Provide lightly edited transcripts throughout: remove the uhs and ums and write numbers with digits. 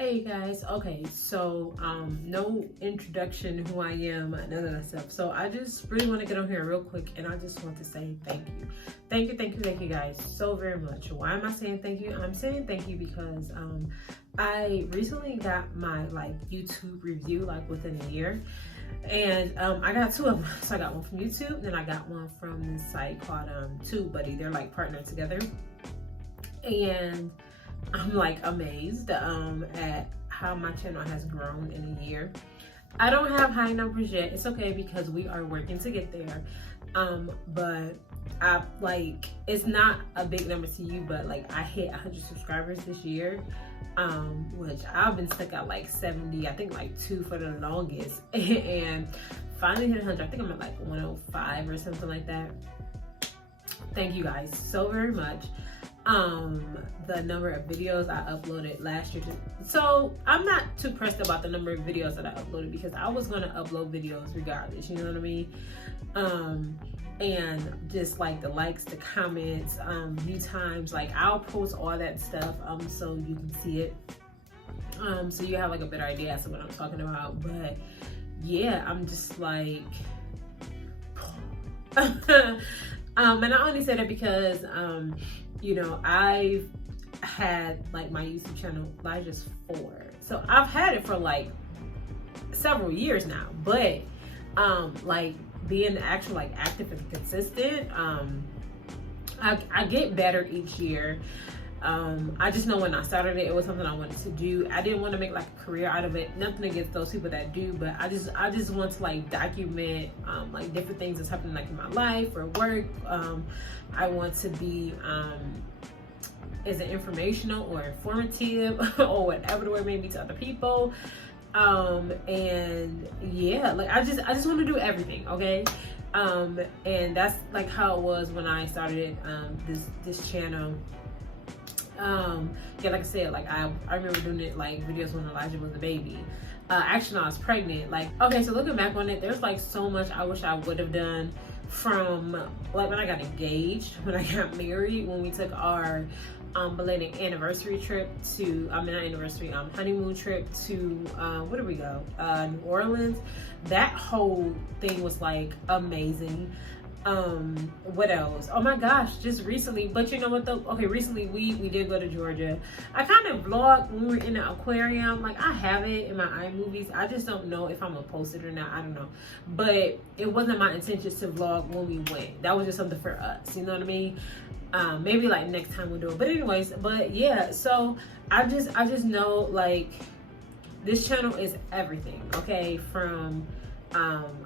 Hey guys, okay, so no introduction, who I am, none of that stuff. So I just really want to get on here real quick, and I just want to say thank you. Thank you guys so very much. Why am I saying thank you? I'm saying thank you because I recently got my YouTube review within a year, and I got two of them. So I got one from YouTube, then I got one from this site called TubeBuddy. They're partnered together, and I'm amazed at how my channel has grown in a year. I don't have high numbers yet. It's okay because we are working to get there. But I it's not a big number to you, but I hit 100 subscribers this year, which I've been stuck at 70, I think 2 for the longest, and finally hit 100. I think I'm at 105 or something like that. Thank you guys so very much. The number of videos I uploaded last year, so I'm not too pressed about the number of videos that I uploaded because I was going to upload videos regardless, you know what I mean? And just the likes, the comments, view times, I'll post all that stuff so you can see it, so you have a better idea as to what I'm talking about. But yeah, I'm just and I only say that because you know, I've had my YouTube channel, Elijah's 4. So I've had it for several years now, but being actual active and consistent, I get better each year. I just know when I started it, it was something I wanted to do. I didn't want to make a career out of it. Nothing against those people that do, but I just want to document different things that's happening in my life or work. I want to be is it informational or informative or whatever the word may be to other people. And yeah, I just want to do everything, okay? And that's how it was when I started this channel. Yeah, like I said, I remember doing it videos when Elijah was a baby. Actually, when I was pregnant. Okay, so looking back on it, there's so much I wish I would have done, from when I got engaged, when I got married, when we took our belated anniversary trip to, not anniversary, honeymoon trip to, where did we go? New Orleans. That whole thing was amazing. What else? Oh my gosh, just recently, but you know what though? Okay, recently we did go to Georgia. I kind of vlogged when we were in the aquarium. I have it in my iMovies. I just don't know if I'm gonna post it or not. I don't know. But it wasn't my intention to vlog when we went. That was just something for us. You know what I mean? Maybe next time we'll do it. But anyways, but yeah, so I just know this channel is everything, okay? From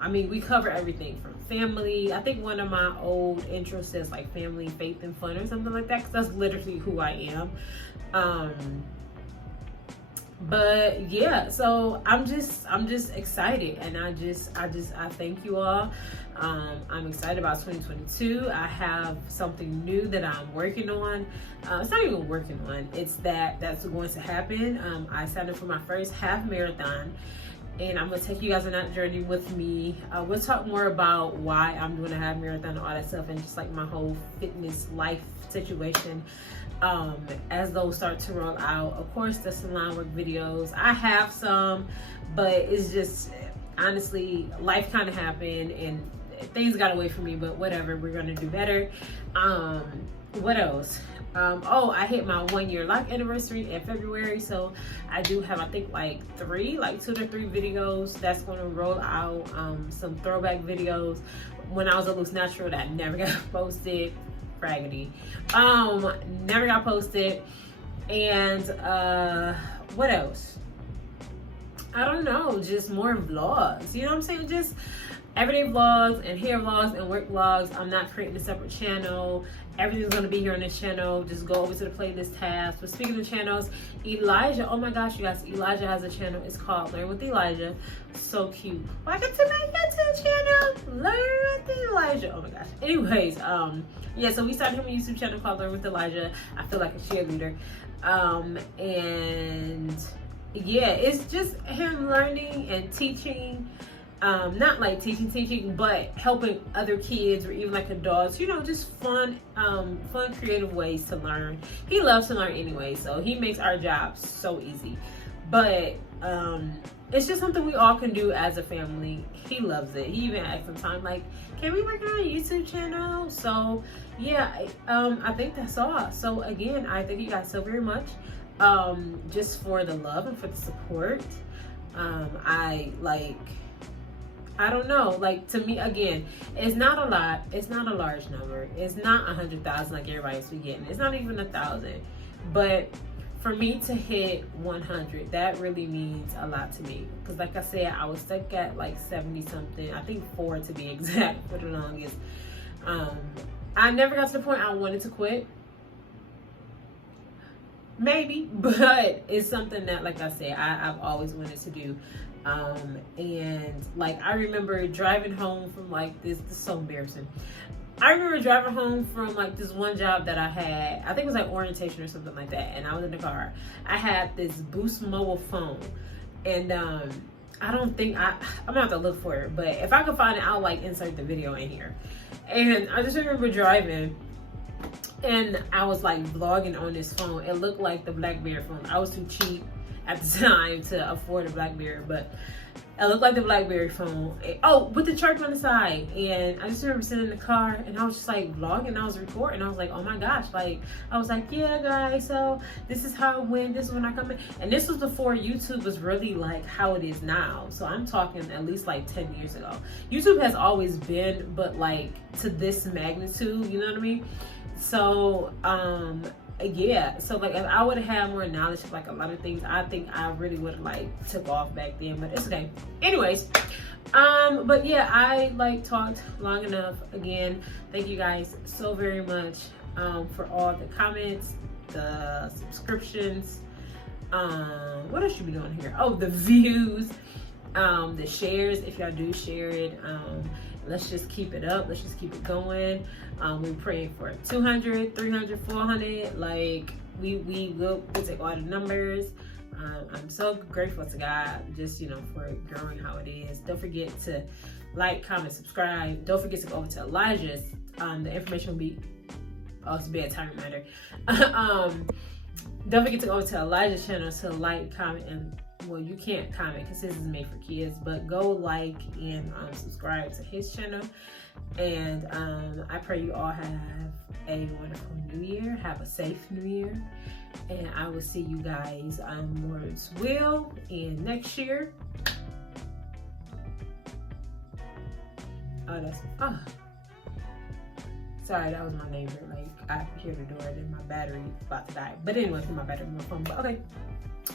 we cover everything from family. I think one of my old intros says family, faith, and fun or something like that, because that's literally who I am. But yeah, so I'm just excited, and I thank you all. I'm excited about 2022. I have something new that I'm working on. It's not even working on, it's that's going to happen. I signed up for my first half marathon, and I'm gonna take you guys on that journey with me. We'll talk more about why I'm doing a half marathon and all that stuff, and just my whole fitness life situation as those start to roll out. Of course, the salon work videos, I have some, but it's just honestly life kind of happened and things got away from me, but whatever, we're gonna do better. What else? Oh, I hit my 1-year life anniversary in February, so I do have, I think 2 to 3 videos that's going to roll out. Some throwback videos when I was a loose natural that never got posted. Raggedy, never got posted. And what else? I don't know, just more vlogs, you know what I'm saying? Just everyday vlogs and hair vlogs and work vlogs. I'm not creating a separate channel. Everything's going to be here on this channel. Just go over to the playlist tabs. But speaking of channels, Elijah, oh my gosh, you guys, Elijah has a channel. It's called Learn with Elijah. So cute. Welcome to my YouTube channel, Learn with Elijah. Oh my gosh. Anyways, yeah, so we started him a YouTube channel called Learn with Elijah. I feel like a cheerleader. And yeah, it's just him learning and teaching. Not teaching, but helping other kids or even adults, you know, just fun creative ways to learn. He loves to learn anyway, so he makes our job so easy. But it's just something we all can do as a family. He loves it. He even asked sometimes, like, can we work on a YouTube channel? So yeah, I think that's all. So again, I thank you guys so very much, just for the love and for the support. I don't know, like, to me, again, it's not a lot, it's not a large number, it's not 100,000 like everybody's forgetting, it's not even 1,000, but for me to hit 100, that really means a lot to me, because like I said, I was stuck at like 70 something, I think 4 to be exact, for the longest. I never got to the point I wanted to quit, maybe, but it's something that, like I said, I've always wanted to do. And like, I remember driving home from like this is so embarrassing. I remember driving home from like this one job that I had, I think it was like orientation or something like that, and I was in the car. I had this Boost mobile phone, and I don't think I'm gonna have to look for it, but if I can find it, I'll like insert the video in here. And I just remember driving, and I was like vlogging on this phone. It looked like the BlackBerry phone. I was too cheap at the time to afford a BlackBerry, but it looked like the BlackBerry phone. With the charger on the side. And I just remember sitting in the car, and I was just like vlogging, I was recording. I was like, oh my gosh, like, I was like, yeah guys, so this is how it went, this is when I come in. And this was before YouTube was really like how it is now. So I'm talking at least like 10 years ago. YouTube has always been, but like to this magnitude, you know what I mean? So yeah, so like if I would have had more knowledge of like a lot of things, I think I really would have like took off back then, but it's okay. Anyways, but yeah, I like talked long enough. Again, thank you guys so very much for all the comments, the subscriptions, what else should we doing here? Oh, the views, the shares, if y'all do share it. Let's just keep it up. Let's just keep it going. We're praying for 200, 300, 400. Like, we'll take all the numbers. I'm so grateful to God, just, you know, for growing how it is. Don't forget to like, comment, subscribe. Don't forget to go over to Elijah's. The information will be, it's bedtime reminder. Don't forget to go over to Elijah's channel to like, comment, and well, you can't comment because this is made for kids, but go like and subscribe to his channel. And I pray you all have a wonderful new year. Have a safe new year. And I will see you guys, Lord's will, in next year. Sorry, that was my neighbor. Like, I hear the door and then my battery about to die. But anyway, my battery on my phone. But okay.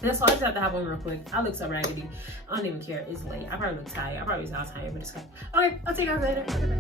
That's all. I just have to have one real quick. I look so raggedy. I don't even care. It's late. I probably look tired. I probably sound tired, but it's okay. Okay, I'll see you guys later. Okay, bye.